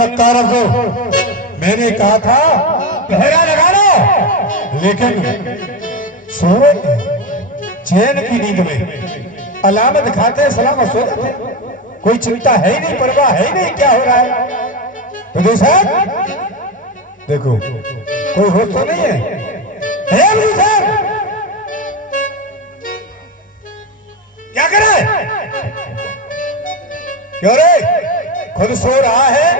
मक्का रखो। मैंने कहा था पहरा लगा लो, लेकिन सूरज चैन की नींद में अलामत खाते सलाम सो जाते। कोई चिंता है ही नहीं, परवाह है ही नहीं क्या हो रहा है। तो देखो कोई होश तो नहीं है क्या कर रहा है? क्यों रे? खुद सो रहा है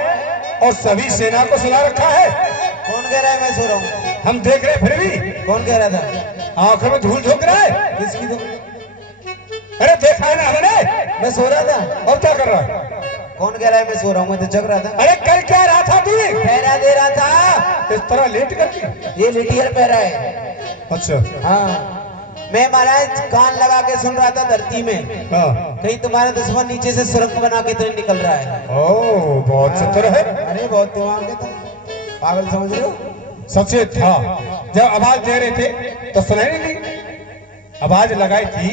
और सभी सेना को सुला रखा है। कौन कह रहा है मैं सो रहा हूँ? हम देख रहे फिर भी कौन कह रहा था? आंखों में धूल झोंक रहा है। किसकी तो? अरे देखा है ना हमने। मैं सो रहा था। और क्या कर रहा है? कौन कह रहा है मैं सो रहा हूँ? मैं तो जग रहा था। अरे कर क्या रहा था तू? पहरा दे रहा था। इस तरह लेट करके? ये लिटियल पहरा है। अच्छा हाँ, मैं महाराज कान लगा के सुन रहा था धरती में। हाँ। कहीं तुम्हारा दुश्मन नीचे से सुरंग बना के तो नहीं निकल रहा है। ओ बहुत चतुर है। अरे बहुत दिमाग है, तुम पागल समझ रहे हो? सचे था। जब आवाज दे रहे थे तो सुनाई नहीं दी, आवाज लगाई थी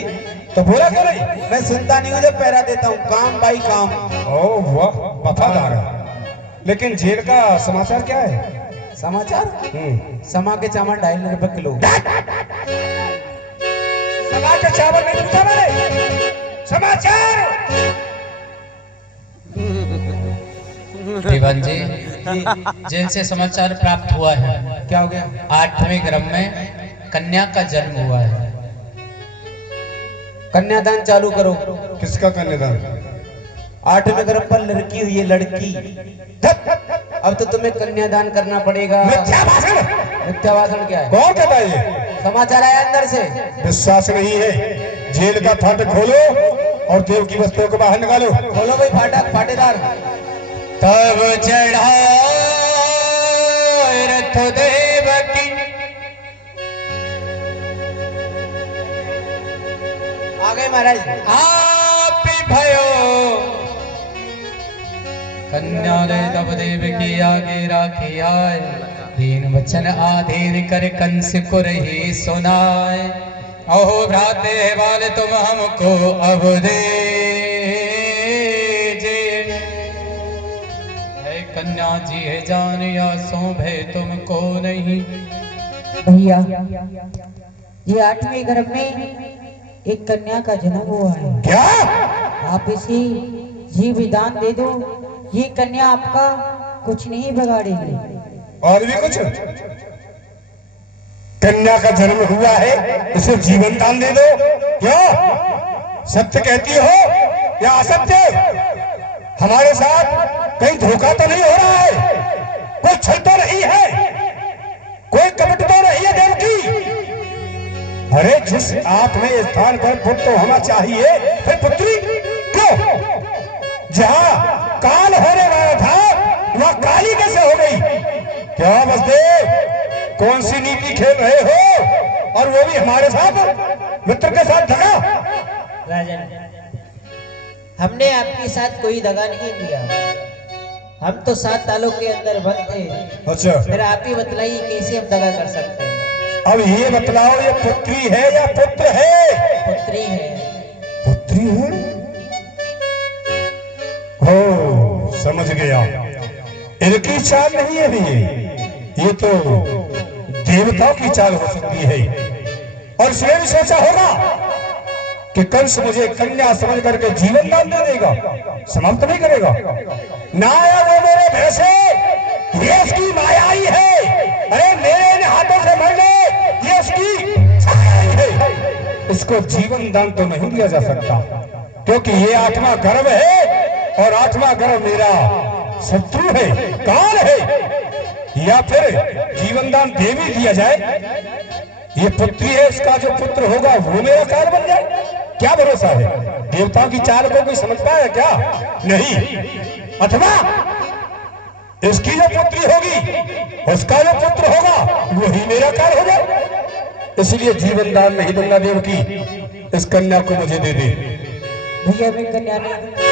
तो बोला क्यों नहीं? मैं सुनता नहीं हूँ जब पहरा देता हूँ, काम बाई काम। ओ वाह वफादार है। लेकिन जेल का समाचार क्या है? समाचार? समा के चावल 2.5 रुपए किलो। समा के चावल नहीं पूछा मैंने, समाचार। दीवान जी, जेल से समाचार प्राप्त हुआ है। क्या हो गया? 8वें ग्राम में कन्या का जन्म हुआ है। कन्यादान चालू करो। किसका कन्यादान? 8वें ग्राम पर लड़की हुई है, लड़की। अब तो तुम्हें कन्यादान करना पड़ेगा। मिथ्या भाषण। मिथ्या भाषण क्या है? कौन कहता है ये? समाचार आया अंदर से। विश्वास नहीं है। जेल का फाटक खोलो और देव की वस्तुओं को बाहर निकालो। खोलो भाई फाटक, फाटेदार। तब चढ़ा रथ देव की, आ गए महाराज। आप भयो कन्या रे तब देव की आगे राखी आए, दीन वचन आधीर कर कंस को रही सुनाए। अहो भ्राते वाले तुम हमको अब दे कन्या जी है जान या सौंभे तुमको नहीं। भैया, ये 8वें गर्भ में एक कन्या का जन्म हुआ है। क्या? आप इसे ये विधान दे दो, ये कन्या आपका कुछ नहीं बिगाड़ेगी। और भी कुछ? कन्या का जन्म हुआ है, इसे जीवन दान दे दो। क्यों? सत्य कहती हो या असत्य? हमारे साथ कहीं धोखा तो नहीं हो रहा है? कोई छल तो नहीं है? कोई कपट तो नहीं है देव की? अरे जिस आठवें स्थान पर पुत्र होना चाहिए, फिर पुत्री क्यों? जहां काल होने वाला था वहां काली कैसे हो गई? क्या वसुदेव, कौन सी नीति खेल रहे हो? और वो भी हमारे साथ, मित्र के साथ दगा? राजन, हमने आपके साथ कोई दगा नहीं किया। हम तो 7 तालों के अंदर बंद थे। अच्छा, फिर आप ही बतलाइए कैसे हम दगा कर सकते हैं? अब ये बतलाओ, ये पुत्री है या पुत्र है? पुत्री है। पुत्री है? हो समझ गया। इनकी चाल नहीं है ये तो देवताओं की चाल हो सकती है। और इसने भी सोचा होगा कि कंस मुझे कन्या समझ करके जीवन दान दे देगा, समाप्त नहीं करेगा। ना आया वो मेरे भय से, ये उसकी माया ही है। अरे मेरे इन हाथों से मर ले, ये उसकी छाया ही है। इसको जीवन दान तो नहीं दिया जा सकता, क्योंकि ये 8वां गर्भ है और 8वां गर्भ मेरा शत्रु है, काल है। या फिर जीवन दान दे भी दिया जाए, ये पुत्री है, इसका जो पुत्र होगा वो मेरा काल बन जाए। क्या भरोसा है? देवताओं की चाल को कोई समझता है क्या? नहीं। अथवा इसकी जो पुत्री होगी, उसका जो पुत्र होगा वही मेरा काल हो जाए। इसलिए जीवन दान नहीं दूंगा देव की, इस कन्या को मुझे दे दे। भैया मैं कन्या नहीं।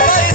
मैं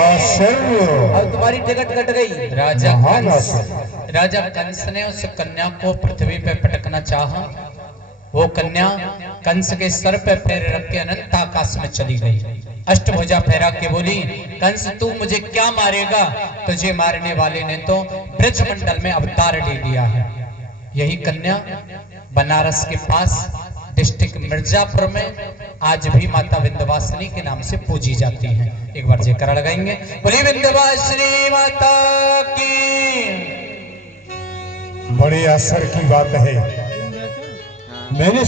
आश्चर्य। अब तुम्हारी टिकट कट गई। राजा महान कंस आश्चर्य। राजा कंस ने उस कन्या को पृथ्वी पे पटकना चाहा। वो कन्या कंस के सर पे पैर रख के अनंत आकाश में चली गई। अष्टभुजा फहरा के बोली, कंस तू मुझे क्या मारेगा? तुझे मारने वाले ने तो ब्रजमंडल में अवतार ले लिया है। यही कन्या बनारस के पास डिस्ट्रिक्ट मिर्जापुर में आज भी माता विंध्यवासिनी के नाम से पूजी जाती हैं। एक बार जयकारा लगाएंगे, बोली विंध्यवासिनी माता की। बड़े आश्चर्य की बात है। मैंने